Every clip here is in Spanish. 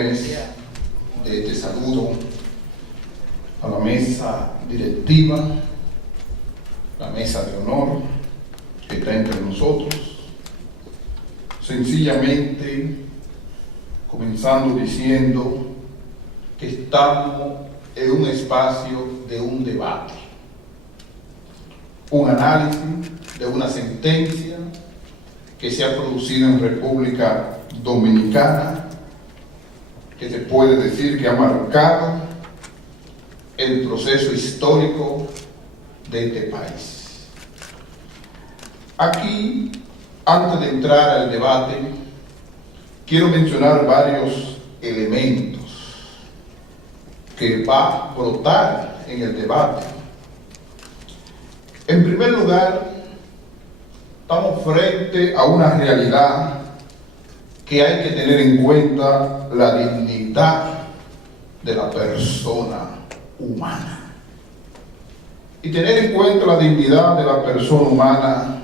anfitriones de este saludo, a la mesa directiva, la mesa de honor que está entre nosotros. Sencillamente, comenzando diciendo que estamos en un espacio de un debate, un análisis de una sentencia que se ha producido en República Dominicana, que se puede decir que ha marcado el proceso histórico de este país. Aquí, antes de entrar al debate, quiero mencionar varios elementos que va a brotar en el debate. En primer lugar, estamos frente a una realidad que hay que tener en cuenta: la dignidad de la persona humana. Y tener en cuenta la dignidad de la persona humana,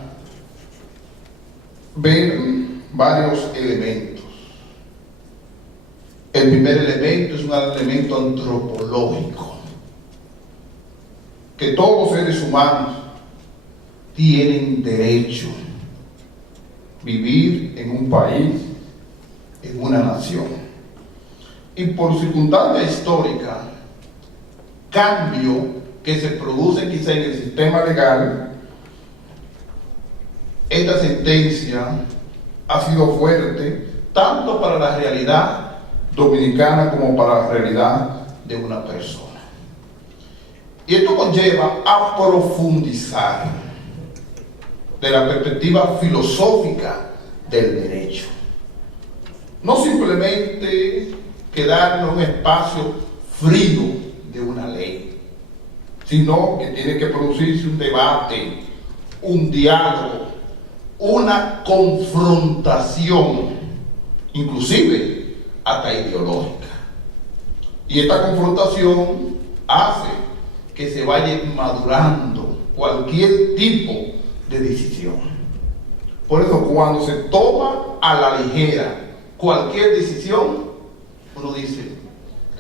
ver varios elementos. El primer elemento es un elemento antropológico, que todos los seres humanos tienen derecho a vivir en un país, en una nación. Y por circunstancia histórica, cambio que se produce quizá en el sistema legal, esta sentencia ha sido fuerte tanto para la realidad dominicana como para la realidad de una persona. Y esto conlleva a profundizar de la perspectiva filosófica del derecho. No simplemente quedarnos en un espacio frío de una ley, sino que tiene que producirse un debate, un diálogo, una confrontación, inclusive hasta ideológica. Y esta confrontación hace que se vaya madurando cualquier tipo de decisión. Por eso, cuando se toma a la ligera cualquier decisión, uno dice: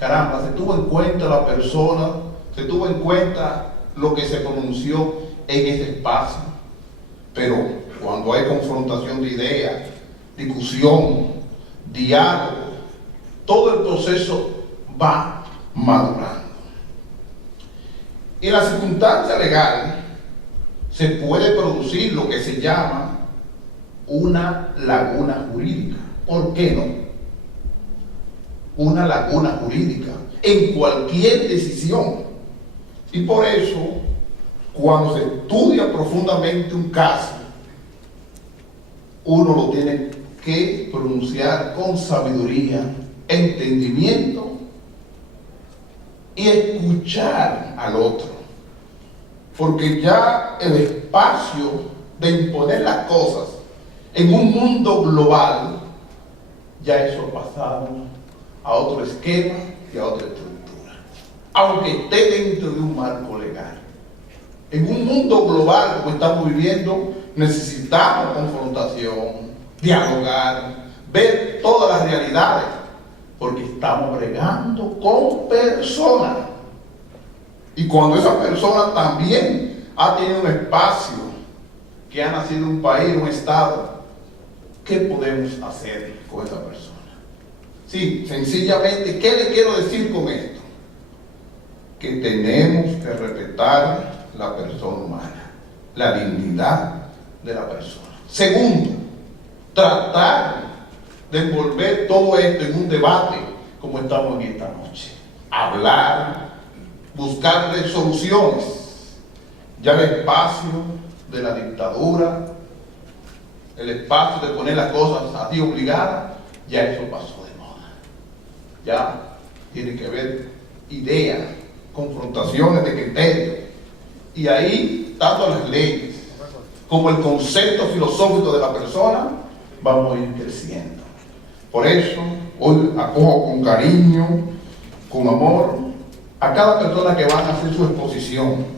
caramba, se tuvo en cuenta la persona, se tuvo en cuenta lo que se pronunció en ese espacio. Pero cuando hay confrontación de ideas, discusión, diálogo, todo el proceso va madurando. En la circunstancia legal se puede producir lo que se llama una laguna jurídica. ¿Por qué no? Una laguna jurídica en cualquier decisión. Y por eso, cuando se estudia profundamente un caso, uno lo tiene que pronunciar con sabiduría, entendimiento y escuchar al otro. Porque ya el espacio de imponer las cosas en un mundo global, ya eso ha pasado a otro esquema y a otra estructura, aunque esté dentro de un marco legal. En un mundo global como estamos viviendo, necesitamos confrontación, dialogar, ver todas las realidades, porque estamos bregando con personas. Y cuando esa persona también ha tenido un espacio, que ha nacido en un país, un estado, ¿qué podemos hacer con esa persona? Sí, sencillamente, ¿qué le quiero decir con esto? Que tenemos que respetar la persona humana, la dignidad de la persona. Segundo, tratar de envolver todo esto en un debate como estamos en esta noche. Hablar, buscarle soluciones. Ya el espacio de la dictadura, el espacio de poner las cosas así obligadas, ya eso pasó de moda. Ya tiene que haber ideas, confrontaciones de criterios. Y ahí, tanto las leyes como el concepto filosófico de la persona, vamos a ir creciendo. Por eso, hoy acojo con cariño, con amor, a cada persona que va a hacer su exposición.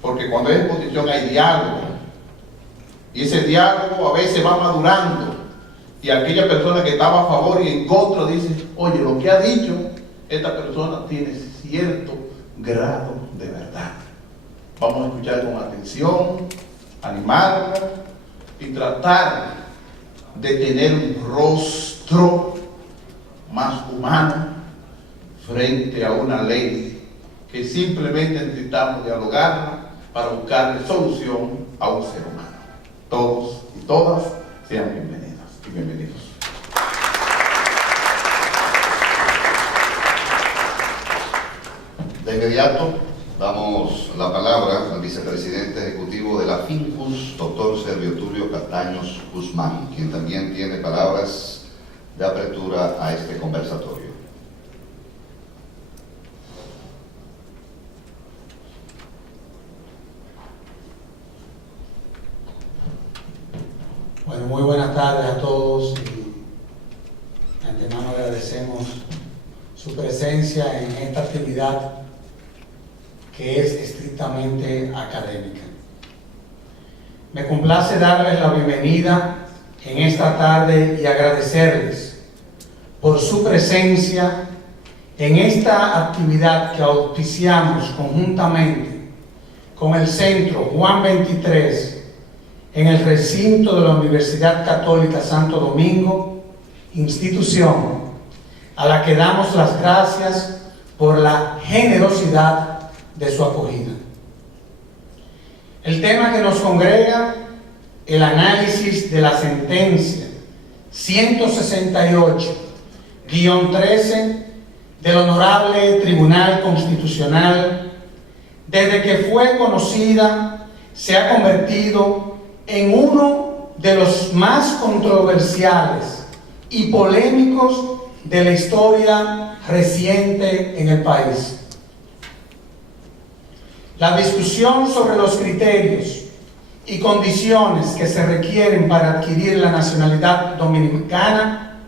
Porque cuando hay exposición hay diálogo. Y ese diálogo a veces va madurando y aquella persona que estaba a favor y en contra dice, oye, lo que ha dicho esta persona tiene cierto grado de verdad. Vamos a escuchar con atención, animarnos y tratar de tener un rostro más humano frente a una ley que simplemente necesitamos dialogarla para buscarle solución a un ser humano. Todos y todas sean bienvenidas y bienvenidos. De inmediato damos la palabra al vicepresidente ejecutivo de la Fincus, doctor Servio Tulio Castaños Guzmán, quien también tiene palabras de apertura a este conversatorio. Bueno, muy buenas tardes a todos y de antemano agradecemos su presencia en esta actividad que es estrictamente académica. Me complace darles la bienvenida en esta tarde y agradecerles por su presencia en esta actividad que auspiciamos conjuntamente con el Centro Juan 23 en el recinto de la Universidad Católica Santo Domingo, institución a la que damos las gracias por la generosidad de su acogida. El tema que nos congrega, el análisis de la sentencia 168-13 del Honorable Tribunal Constitucional, desde que fue conocida, se ha convertido en uno de los más controversiales y polémicos de la historia reciente en el país. La discusión sobre los criterios y condiciones que se requieren para adquirir la nacionalidad dominicana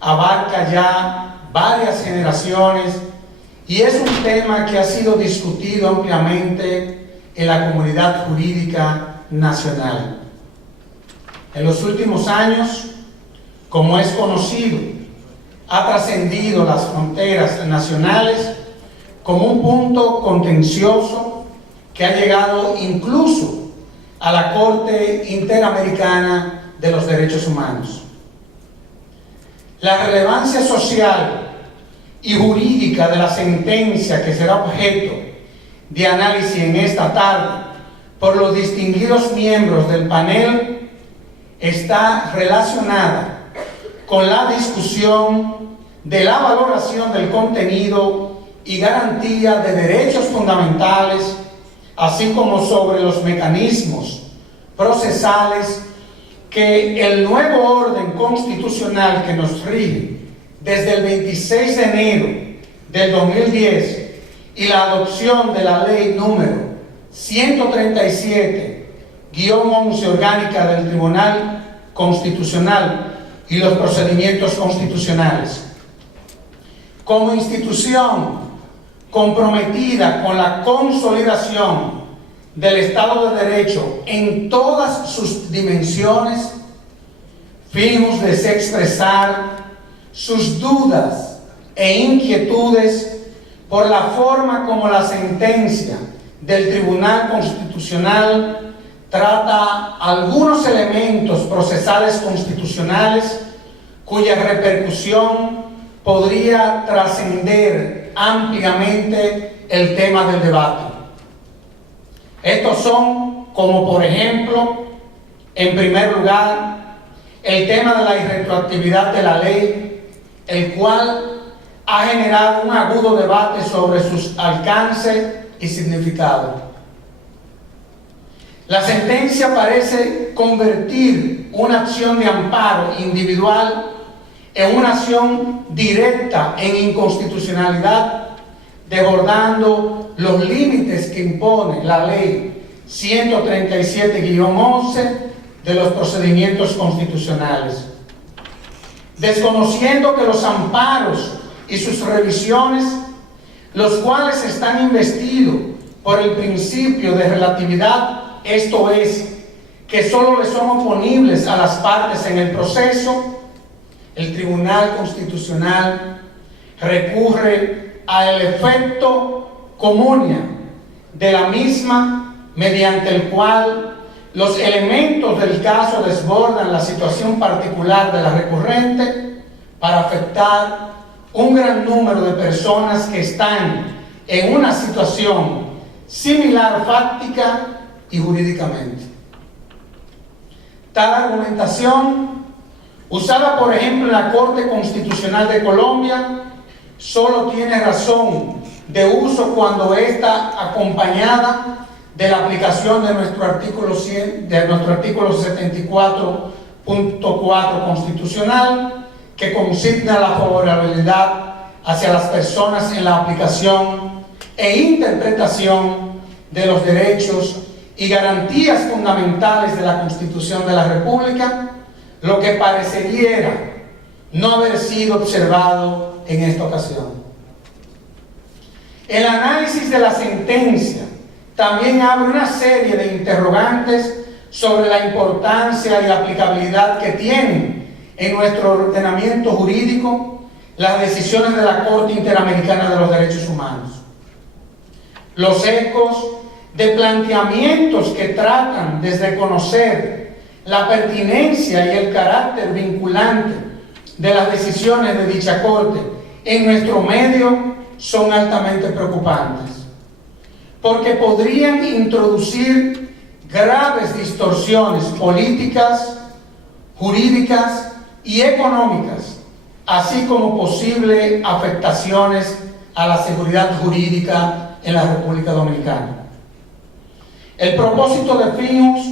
abarca ya varias generaciones y es un tema que ha sido discutido ampliamente en la comunidad jurídica nacional. En los últimos años, como es conocido, ha trascendido las fronteras nacionales como un punto contencioso que ha llegado incluso a la Corte Interamericana de los Derechos Humanos. La relevancia social y jurídica de la sentencia que será objeto de análisis en esta tarde por los distinguidos miembros del panel está relacionada con la discusión de la valoración del contenido y garantía de derechos fundamentales, así como sobre los mecanismos procesales que el nuevo orden constitucional que nos rige desde el 26 de enero del 2010 y la adopción de la ley número 137-11 orgánica del Tribunal Constitucional y los procedimientos constitucionales. Como institución comprometida con la consolidación del Estado de Derecho en todas sus dimensiones, FINUS desea expresar sus dudas e inquietudes por la forma como la sentencia del Tribunal Constitucional trata algunos elementos procesales constitucionales cuya repercusión podría trascender ampliamente el tema del debate. Estos son, como por ejemplo, en primer lugar, el tema de la irretroactividad de la ley, el cual ha generado un agudo debate sobre sus alcances y significado. La sentencia parece convertir una acción de amparo individual en una acción directa en inconstitucionalidad, desbordando los límites que impone la ley 137-11 de los procedimientos constitucionales, desconociendo que los amparos y sus revisiones, los cuales están investidos por el principio de relatividad, esto es, que solo le son oponibles a las partes en el proceso, el Tribunal Constitucional recurre al efecto comunia de la misma, mediante el cual los elementos del caso desbordan la situación particular de la recurrente para afectar un gran número de personas que están en una situación similar fáctica y jurídicamente. Tal argumentación, usada por ejemplo en la Corte Constitucional de Colombia, solo tiene razón de uso cuando está acompañada de la aplicación de nuestro artículo 74.4 constitucional, que consigna la favorabilidad hacia las personas en la aplicación e interpretación de los derechos y garantías fundamentales de la Constitución de la República, lo que pareciera no haber sido observado en esta ocasión. El análisis de la sentencia también abre una serie de interrogantes sobre la importancia y la aplicabilidad que tienen en nuestro ordenamiento jurídico las decisiones de la Corte Interamericana de los Derechos Humanos. Los ecos de planteamientos que tratan desde conocer la pertinencia y el carácter vinculante de las decisiones de dicha Corte en nuestro medio son altamente preocupantes, porque podrían introducir graves distorsiones políticas, jurídicas y económicas, así como posibles afectaciones a la seguridad jurídica en la República Dominicana. El propósito de FINJUS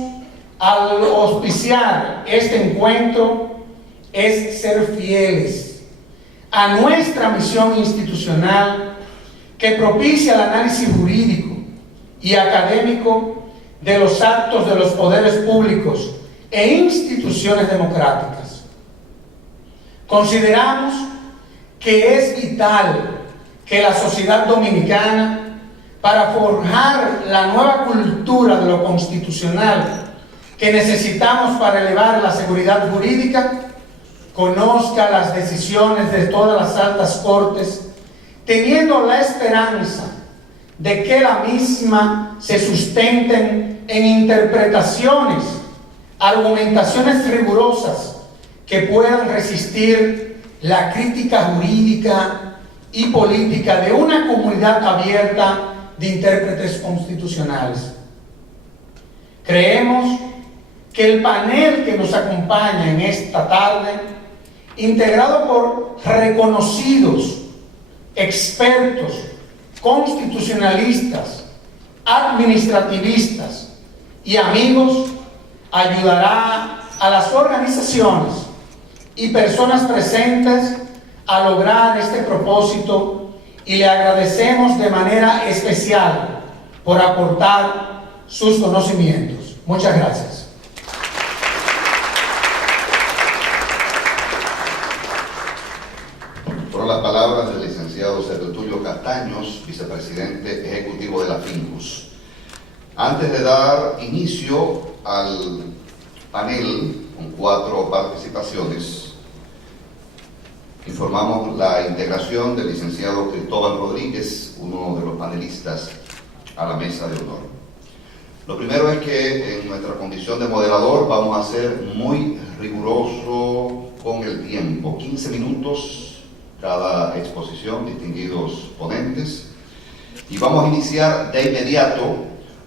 al auspiciar este encuentro es ser fieles a nuestra misión institucional que propicia el análisis jurídico y académico de los actos de los poderes públicos e instituciones democráticas. Consideramos que es vital que la sociedad dominicana, para forjar la nueva cultura de lo constitucional que necesitamos para elevar la seguridad jurídica, conozca las decisiones de todas las altas cortes, teniendo la esperanza de que la misma se sustenten en interpretaciones, argumentaciones rigurosas que puedan resistir la crítica jurídica y política de una comunidad abierta de intérpretes constitucionales. Creemos que el panel que nos acompaña en esta tarde, integrado por reconocidos expertos constitucionalistas, administrativistas y amigos, ayudará a las organizaciones y personas presentes a lograr este propósito, y le agradecemos de manera especial por aportar sus conocimientos. Muchas gracias. Fueron las palabras del licenciado Servio Castaños, vicepresidente ejecutivo de la FINJUS. Antes de dar inicio al panel con 4 participaciones, informamos la integración del licenciado Cristóbal Rodríguez, uno de los panelistas, a la mesa de honor. Lo primero es que en nuestra condición de moderador vamos a ser muy riguroso con el tiempo. 15 minutos cada exposición, distinguidos ponentes. Y vamos a iniciar de inmediato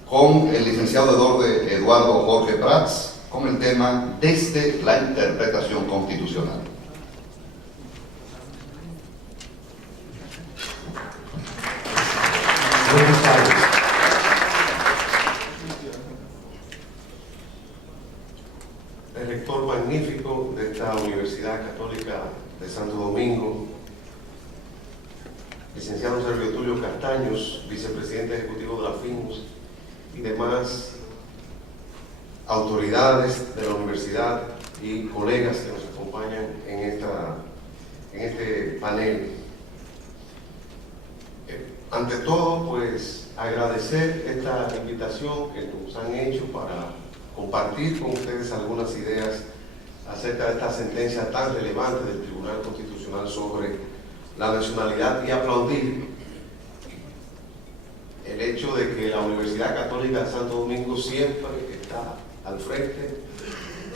con el licenciado Eduardo Jorge Prats, con el tema Desde la interpretación constitucional. Buenas tardes. El rector magnífico de esta Universidad Católica de Santo Domingo, licenciado Servio Tulio Castaños, vicepresidente ejecutivo de la FINJUS, y demás autoridades de la universidad y colegas que nos acompañan en este panel. Ante todo, pues, agradecer esta invitación que nos han hecho para compartir con ustedes algunas ideas acerca de esta sentencia tan relevante del Tribunal Constitucional sobre la nacionalidad y aplaudir el hecho de que la Universidad Católica de Santo Domingo siempre está al frente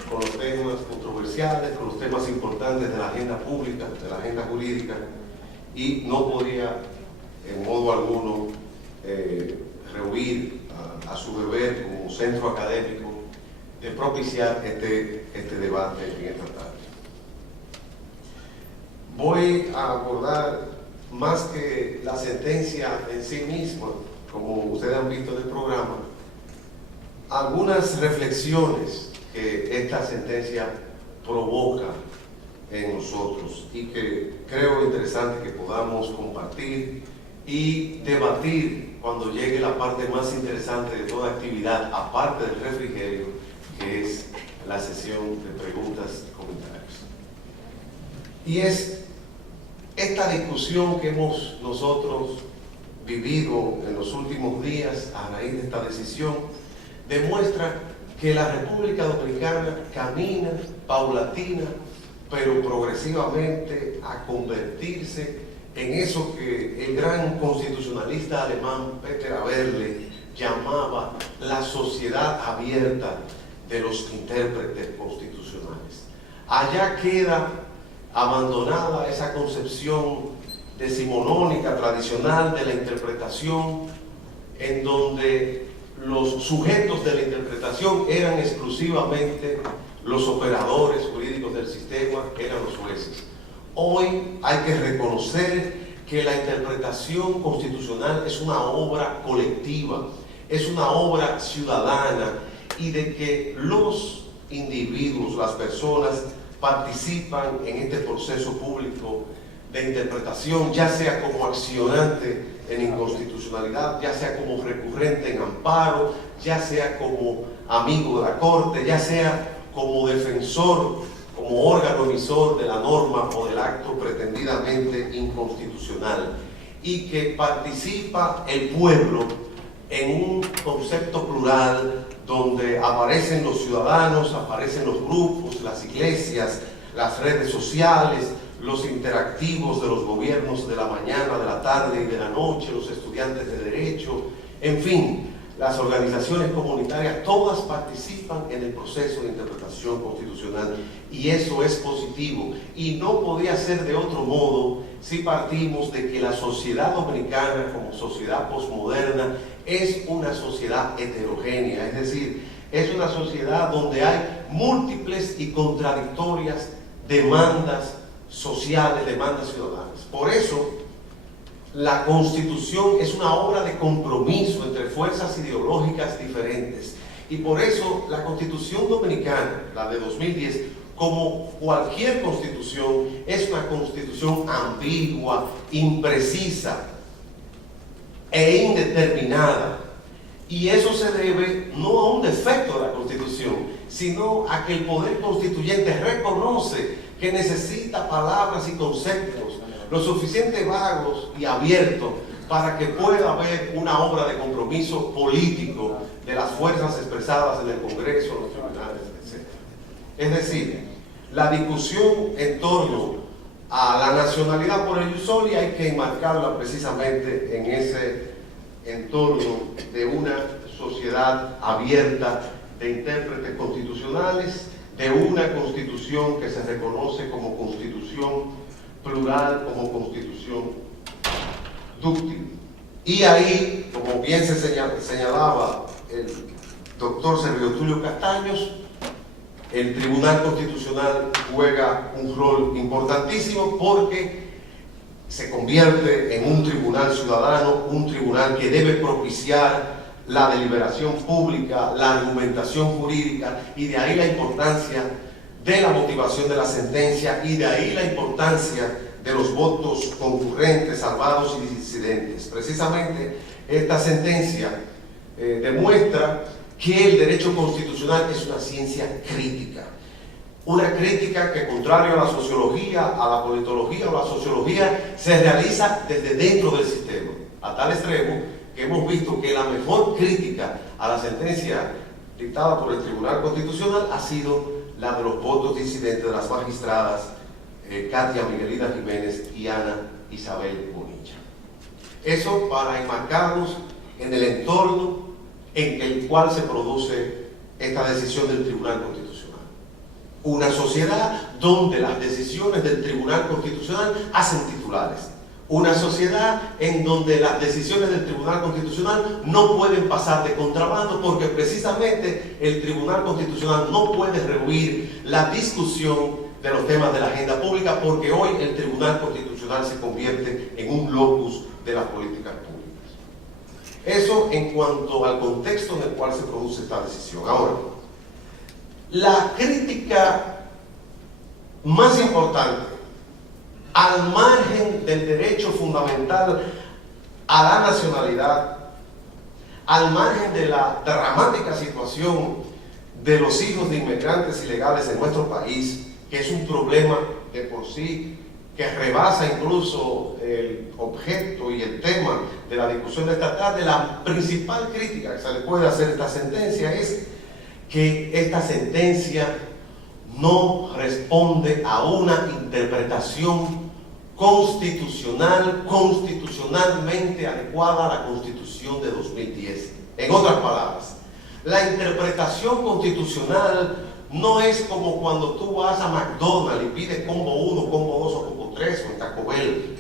con los temas controversiales, con los temas importantes de la agenda pública, de la agenda jurídica, y no podía en modo alguno rehuir a su deber como centro académico de propiciar este debate en esta tarde. Voy a abordar más que la sentencia en sí misma, como ustedes han visto en el programa, algunas reflexiones que esta sentencia provoca en nosotros y que creo interesante que podamos compartir y debatir cuando llegue la parte más interesante de toda actividad, aparte del refrigerio, que es la sesión de preguntas y comentarios. Y es esta discusión que hemos nosotros vivido en los últimos días a raíz de esta decisión, demuestra que la República Dominicana camina paulatina, pero progresivamente a convertirse en eso que el gran constitucionalista alemán Peter Aberle llamaba la sociedad abierta de los intérpretes constitucionales. Allá queda abandonada esa concepción decimonónica tradicional de la interpretación, en donde los sujetos de la interpretación eran exclusivamente los operadores jurídicos del sistema, eran los jueces. Hoy hay que reconocer que la interpretación constitucional es una obra colectiva, es una obra ciudadana, y de que los individuos, las personas, participan en este proceso público de interpretación, ya sea como accionante en inconstitucionalidad, ya sea como recurrente en amparo, ya sea como amigo de la Corte, ya sea como defensor, como órgano emisor de la norma o del acto pretendidamente inconstitucional, y que participa el pueblo en un concepto plural donde aparecen los ciudadanos, aparecen los grupos, las iglesias, las redes sociales, los interactivos de los gobiernos de la mañana, de la tarde y de la noche, los estudiantes de derecho, en fin, las organizaciones comunitarias, todas participan en el proceso de interpretación constitucional, y eso es positivo, y no podía ser de otro modo si partimos de que la sociedad dominicana como sociedad posmoderna es una sociedad heterogénea, es decir, es una sociedad donde hay múltiples y contradictorias demandas sociales, demandas ciudadanas. Por eso, la Constitución es una obra de compromiso entre fuerzas ideológicas diferentes. Y por eso la Constitución dominicana, la de 2010, como cualquier constitución, es una constitución ambigua, imprecisa e indeterminada. Y eso se debe no a un defecto de la Constitución, sino a que el poder constituyente reconoce que necesita palabras y conceptos lo suficiente vagos y abiertos para que pueda haber una obra de compromiso político de las fuerzas expresadas en el Congreso, los tribunales, etc. Es decir, la discusión en torno a la nacionalidad por el ius soli hay que enmarcarla precisamente en ese entorno de una sociedad abierta de intérpretes constitucionales, de una constitución que se reconoce como constitución plural, como constitución dúctil. Y ahí, como bien se señalaba el doctor Servio Tulio Castaños, el Tribunal Constitucional juega un rol importantísimo porque se convierte en un tribunal ciudadano, un tribunal que debe propiciar la deliberación pública, la argumentación jurídica, y de ahí la importancia de la motivación de la sentencia, y de ahí la importancia de los votos concurrentes, salvados y disidentes. Precisamente esta sentencia demuestra que el derecho constitucional es una ciencia crítica. Una crítica que, contrario a la sociología, a la politología o la sociología, se realiza desde dentro del sistema, a tal extremo que hemos visto que la mejor crítica a la sentencia dictada por el Tribunal Constitucional ha sido la de los votos disidentes de las magistradas Katia Miguelina Jiménez y Ana Isabel Bonilla. Eso para enmarcarnos en el entorno en el cual se produce esta decisión del Tribunal Constitucional. Una sociedad donde las decisiones del Tribunal Constitucional hacen titulares. Una sociedad en donde las decisiones del Tribunal Constitucional no pueden pasar de contrabando porque precisamente el Tribunal Constitucional no puede rehuir la discusión de los temas de la agenda pública porque hoy el Tribunal Constitucional se convierte en un locus de las políticas públicas. Eso en cuanto al contexto en el cual se produce esta decisión. Ahora, la crítica más importante al margen del derecho fundamental a la nacionalidad, al margen de la dramática situación de los hijos de inmigrantes ilegales en nuestro país, que es un problema de por sí que rebasa incluso el objeto y el tema de la discusión de esta tarde, la principal crítica que se le puede hacer a esta sentencia es que esta sentencia no responde a una interpretación constitucionalmente adecuada a la Constitución de 2010. En otras palabras, la interpretación constitucional no es como cuando tú vas a McDonald's y pides combo 1, combo 2 o combo 3 o en Taco Bell.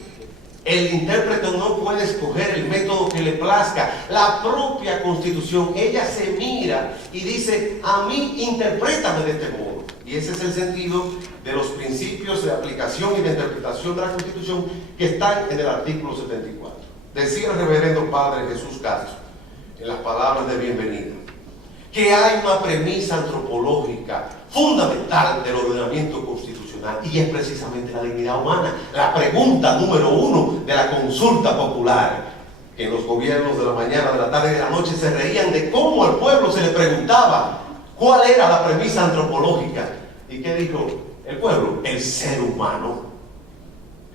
El intérprete no puede escoger el método que le plazca. La propia Constitución, ella se mira y dice, a mí interprétame de este modo. Y ese es el sentido de los principios de aplicación y de interpretación de la Constitución que están en el artículo 74. Decía el reverendo Padre Jesús Castro, en las palabras de bienvenida, que hay una premisa antropológica fundamental del ordenamiento constitucional y es precisamente la dignidad humana. La pregunta número 1 de la consulta popular, que en los gobiernos de la mañana, de la tarde y de la noche se reían de cómo al pueblo se le preguntaba cuál era la premisa antropológica. ¿Y qué dijo el pueblo? El ser humano.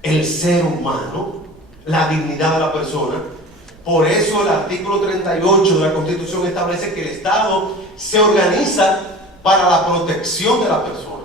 El ser humano, la dignidad de la persona. Por eso el artículo 38 de la Constitución establece que el Estado se organiza para la protección de la persona,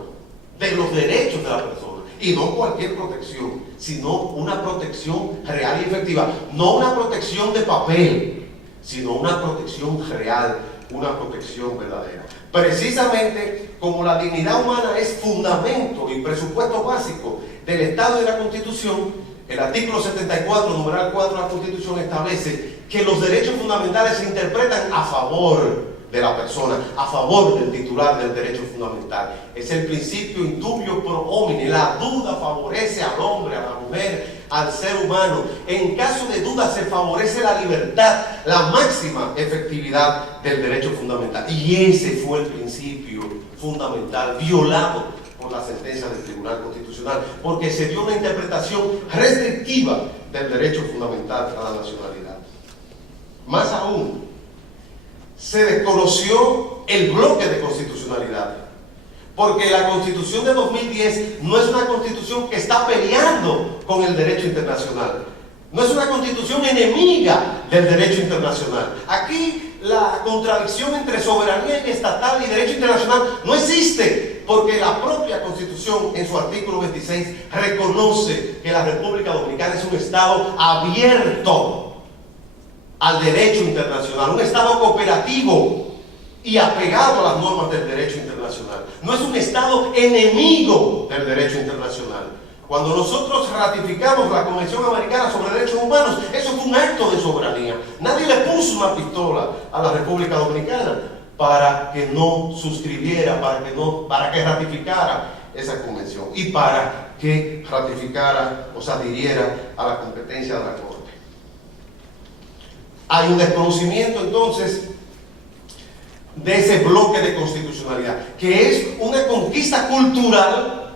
de los derechos de la persona, y no cualquier protección, sino una protección real y efectiva, no una protección de papel, sino una protección real, una protección verdadera. Precisamente como la dignidad humana es fundamento y presupuesto básico del Estado y de la Constitución, el artículo 74, numeral 4 de la Constitución establece que los derechos fundamentales se interpretan a favor de la persona, a favor del titular del derecho fundamental. Es el principio indubio pro homine. La duda favorece al hombre, a la mujer, al ser humano. En caso de duda se favorece la libertad, la máxima efectividad del derecho fundamental. Y ese fue el principio fundamental violado por la sentencia del Tribunal Constitucional, porque se dio una interpretación restrictiva del derecho fundamental a la nacionalidad. Más aún, se desconoció el bloque de constitucionalidad, porque la Constitución de 2010 no es una Constitución que está peleando con el derecho internacional, no es una Constitución enemiga del derecho internacional. Aquí la contradicción entre soberanía estatal y derecho internacional no existe, porque la propia Constitución en su artículo 26 reconoce que la República Dominicana es un Estado abierto al derecho internacional, un Estado cooperativo y apegado a las normas del derecho internacional. No es un Estado enemigo del derecho internacional. Cuando nosotros ratificamos la Convención Americana sobre Derechos Humanos, eso fue un acto de soberanía. Nadie le puso una pistola a la República Dominicana para que no suscribiera, para que ratificara esa convención y para que ratificara o se adhiriera a la competencia de la Corte. Hay un desconocimiento entonces de ese bloque de constitucionalidad, que es una conquista cultural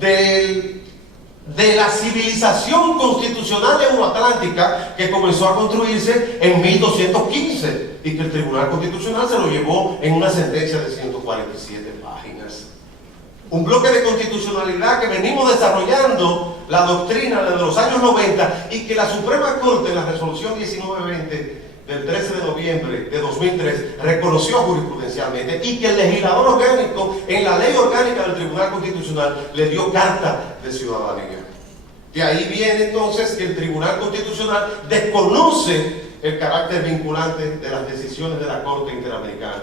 de la civilización constitucional euroatlántica que comenzó a construirse en 1215 y que el Tribunal Constitucional se lo llevó en una sentencia de 147 páginas. Un bloque de constitucionalidad que venimos desarrollando la doctrina desde los años 90 y que la Suprema Corte en la resolución 1920 del 13 de noviembre de 2003 reconoció jurisprudencialmente y que el legislador orgánico en la ley orgánica del Tribunal Constitucional le dio carta de ciudadanía. De ahí viene entonces que el Tribunal Constitucional desconoce el carácter vinculante de las decisiones de la Corte Interamericana.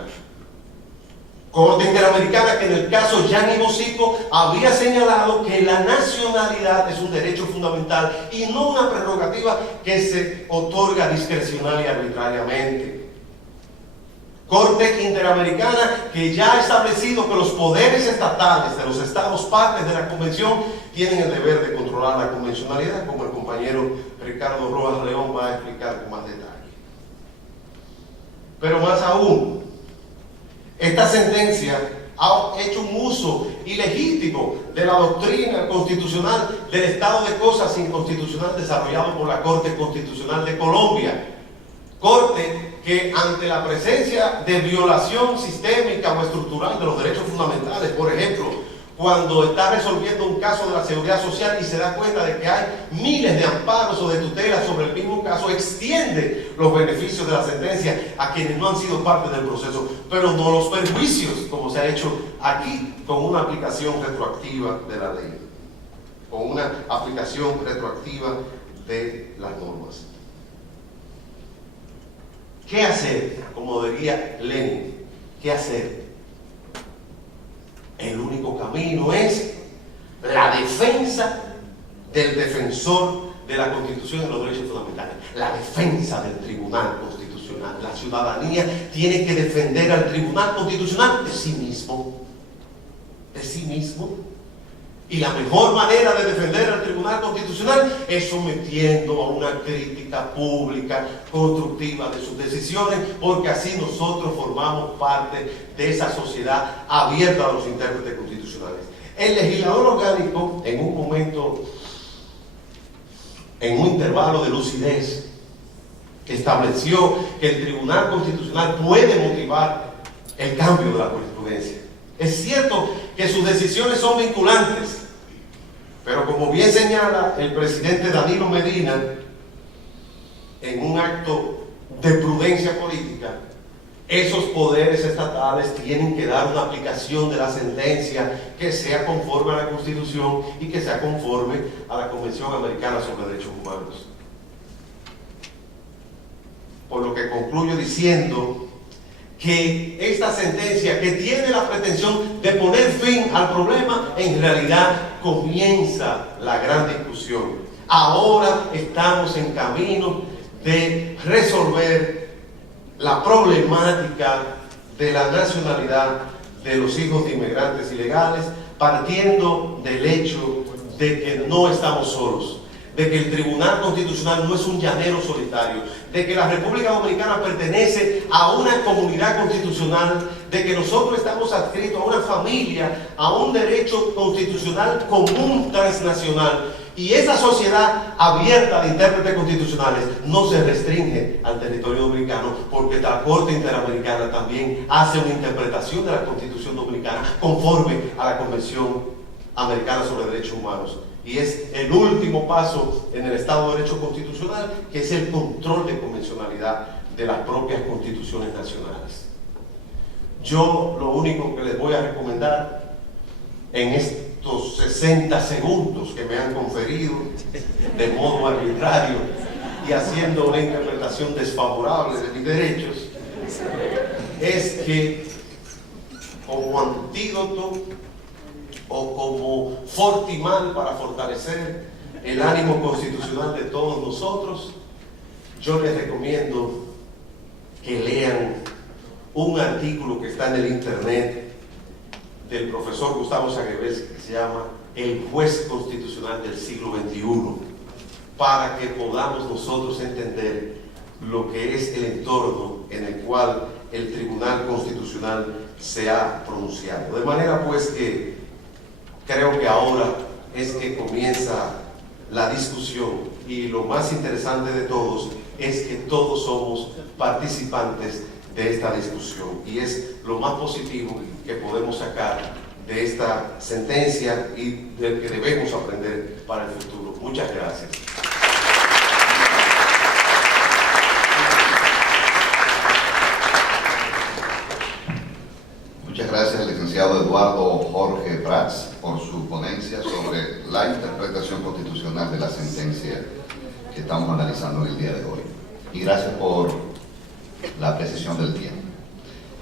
Corte Interamericana que en el caso Gianni Bosico había señalado que la nacionalidad es un derecho fundamental y no una prerrogativa que se otorga discrecional y arbitrariamente. Corte Interamericana que ya ha establecido que los poderes estatales de los estados partes de la Convención tienen el deber de controlar la convencionalidad, como el compañero Ricardo Rojas León va a explicar con más detalle. Pero más aún, esta sentencia ha hecho un uso ilegítimo de la doctrina constitucional del estado de cosas inconstitucional desarrollado por la Corte Constitucional de Colombia. Corte que ante la presencia de violación sistémica o estructural de los derechos fundamentales, por ejemplo, cuando está resolviendo un caso de la seguridad social y se da cuenta de que hay miles de amparos o de tutelas sobre el mismo caso, extiende los beneficios de la sentencia a quienes no han sido parte del proceso, pero no los perjuicios, como se ha hecho aquí con una aplicación retroactiva de la ley, con una aplicación retroactiva de las normas. ¿Qué hacer? Como diría Lenin, ¿qué hacer? El único camino es la defensa del defensor de la Constitución y los derechos fundamentales, la defensa del Tribunal Constitucional. La ciudadanía tiene que defender al Tribunal Constitucional de sí mismo, y la mejor manera de defender al Tribunal Constitucional es sometiendo a una crítica pública, constructiva de sus decisiones, porque así nosotros formamos parte de esa sociedad abierta a los intérpretes constitucionales. El legislador orgánico, en un momento, en un intervalo de lucidez, estableció que el Tribunal Constitucional puede motivar el cambio de la jurisprudencia. Es cierto que sus decisiones son vinculantes, pero como bien señala el presidente Danilo Medina, en un acto de prudencia política, esos poderes estatales tienen que dar una aplicación de la sentencia que sea conforme a la Constitución y que sea conforme a la Convención Americana sobre Derechos Humanos. Por lo que concluyo diciendo que esta sentencia, que tiene la pretensión de poner fin al problema, en realidad comienza la gran discusión. Ahora estamos en camino de resolver la problemática de la nacionalidad de los hijos de inmigrantes ilegales, partiendo del hecho de que no estamos solos, de que el Tribunal Constitucional no es un llanero solitario, de que la República Dominicana pertenece a una comunidad constitucional, de que nosotros estamos adscritos a una familia, a un derecho constitucional común transnacional, y esa sociedad abierta de intérpretes constitucionales no se restringe al territorio dominicano, porque la Corte Interamericana también hace una interpretación de la Constitución Dominicana conforme a la Convención Americana sobre Derechos Humanos. Y es el último paso en el Estado de Derecho Constitucional, que es el control de convencionalidad de las propias constituciones nacionales. Yo lo único que les voy a recomendar en estos 60 segundos que me han conferido de modo arbitrario y haciendo una interpretación desfavorable de mis derechos, es que como antídoto o como fortimán para fortalecer el ánimo constitucional de todos nosotros, yo les recomiendo que lean un artículo que está en el internet del profesor Gustavo Sangiovese, que se llama El juez constitucional del siglo XXI, para que podamos nosotros entender lo que es el entorno en el cual el Tribunal Constitucional se ha pronunciado. De manera pues que creo que ahora es que comienza la discusión, y lo más interesante de todos es que todos somos participantes de esta discusión, y es lo más positivo que podemos sacar de esta sentencia y del que debemos aprender para el futuro. Muchas gracias. licenciado Eduardo Jorge Prats por su ponencia sobre la interpretación constitucional de la sentencia que estamos analizando en el día de hoy. Y gracias por la precisión del tiempo.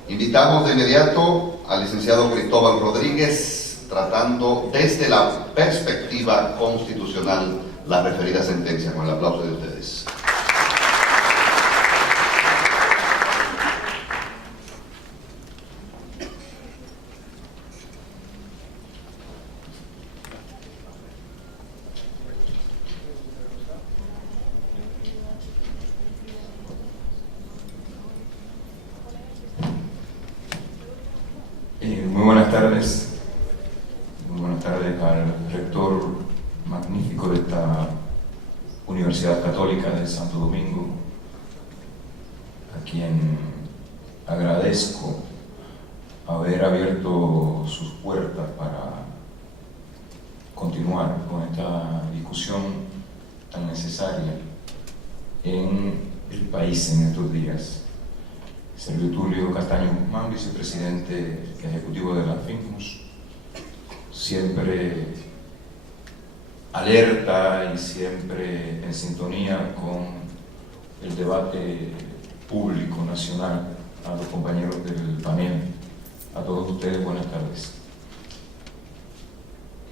Invitamos de inmediato al licenciado Cristóbal Rodríguez, tratando desde la perspectiva constitucional la referida sentencia, con el aplauso de ustedes. Muy buenas tardes. Muy buenas tardes al rector magnífico de esta Universidad Católica de Santo Domingo, a quien agradezco haber abierto sus puertas para continuar con esta discusión tan necesaria en el país en estos días. Servio Castaños Guzmán, vicepresidente ejecutivo de la FINJUS, siempre alerta y siempre en sintonía con el debate público nacional. A los compañeros del panel, a todos ustedes, buenas tardes.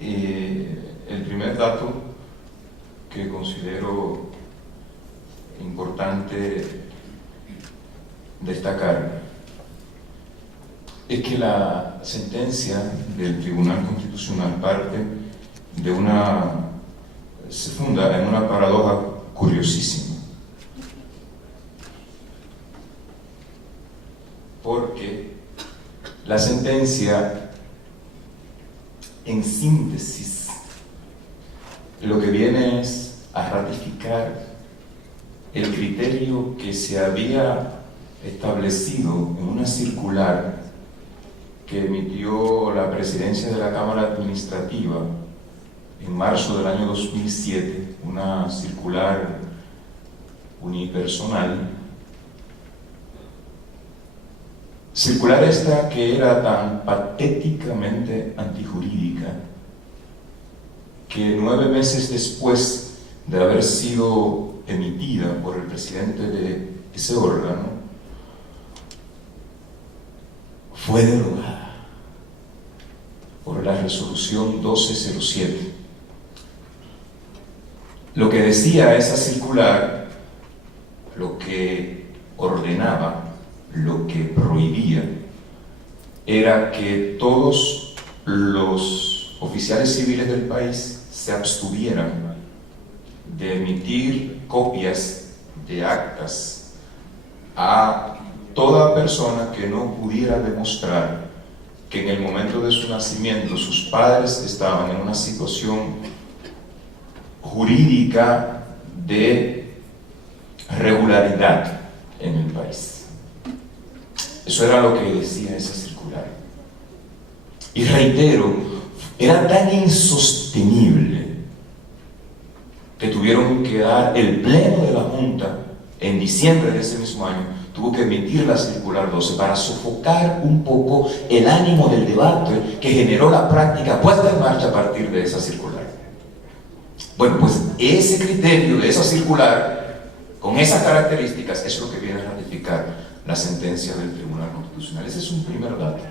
El primer dato que considero importante destacar es que la sentencia del Tribunal Constitucional se funda en una paradoja curiosísima, porque la sentencia, en síntesis, lo que viene es a ratificar el criterio que se había establecido en una circular que emitió la presidencia de la Cámara Administrativa en marzo del año 2007, una circular unipersonal. Circular esta que era tan patéticamente antijurídica que 9 meses después de haber sido emitida por el presidente de ese órgano, fue derogada por la resolución 1207. Lo que decía esa circular, lo que ordenaba, lo que prohibía, era que todos los oficiales civiles del país se abstuvieran de emitir copias de actas a toda persona que no pudiera demostrar que en el momento de su nacimiento sus padres estaban en una situación jurídica de regularidad en el país. Eso era lo que decía esa circular. Y reitero, era tan insostenible que tuvieron que dar el pleno de la Junta en diciembre de ese mismo año. Tuvo que emitir la circular 12 para sofocar un poco el ánimo del debate que generó la práctica puesta en marcha a partir de esa circular. Bueno, pues ese criterio de esa circular, con esas características, es lo que viene a ratificar la sentencia del Tribunal Constitucional. Ese es un primer dato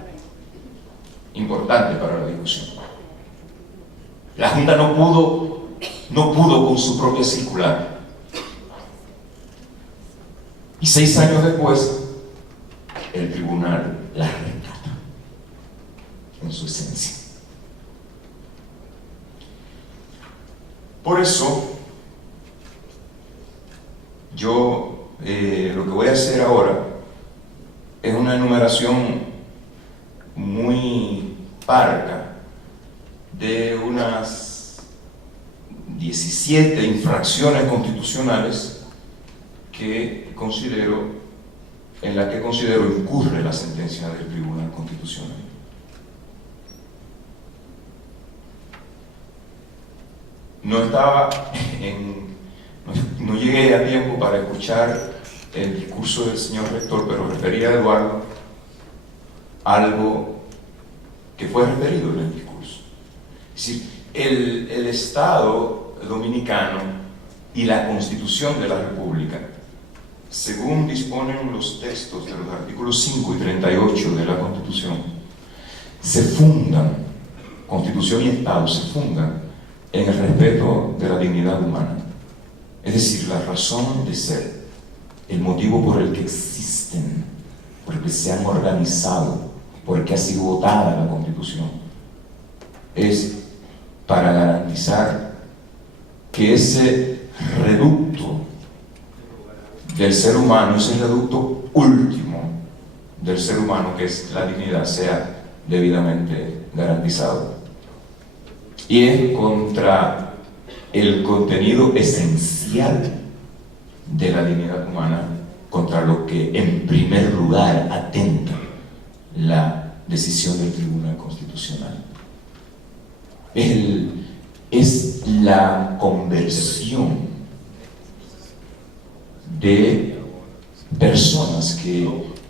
importante para la discusión. La Junta no pudo con su propia circular. Y 6 años después, el tribunal la rescata en su esencia. Por eso, yo lo que voy a hacer ahora es una enumeración muy parca de unas 17 infracciones constitucionales en la que considero incurre la sentencia del Tribunal Constitucional. No llegué a tiempo para escuchar el discurso del señor rector, pero refería a Eduardo algo que fue referido en el discurso. Es decir, el Estado dominicano y la Constitución de la República, según disponen los textos de los artículos 5 y 38 de la Constitución, se fundan, Constitución y Estado se fundan en el respeto de la dignidad humana. Es decir, la razón de ser, el motivo por el que existen, por el que se han organizado, por el que ha sido votada la Constitución, es para garantizar que ese reducto del ser humano, ese reducto último del ser humano, que es la dignidad, sea debidamente garantizado. Y es contra el contenido esencial de la dignidad humana, contra lo que en primer lugar atenta la decisión del Tribunal Constitucional. Es la conversión de personas que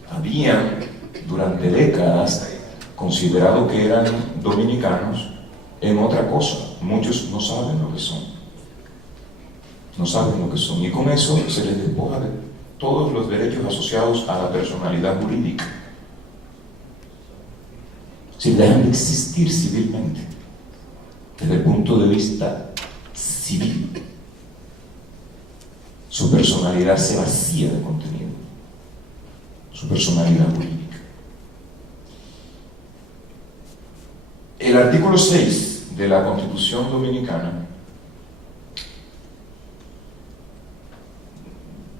habían durante décadas considerado que eran dominicanos en otra cosa. Muchos no saben lo que son. No saben lo que son. Y con eso se les despoja de todos los derechos asociados a la personalidad jurídica. Si dejan de existir civilmente, desde el punto de vista civil, su personalidad se vacía de contenido, su personalidad jurídica. El artículo 6 de la Constitución Dominicana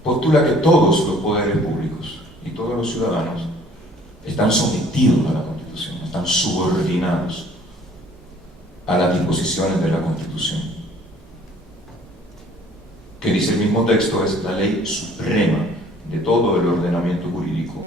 postula que todos los poderes públicos y todos los ciudadanos están sometidos a la Constitución, están subordinados a las disposiciones de la Constitución, que dice el mismo texto es la ley suprema de todo el ordenamiento jurídico.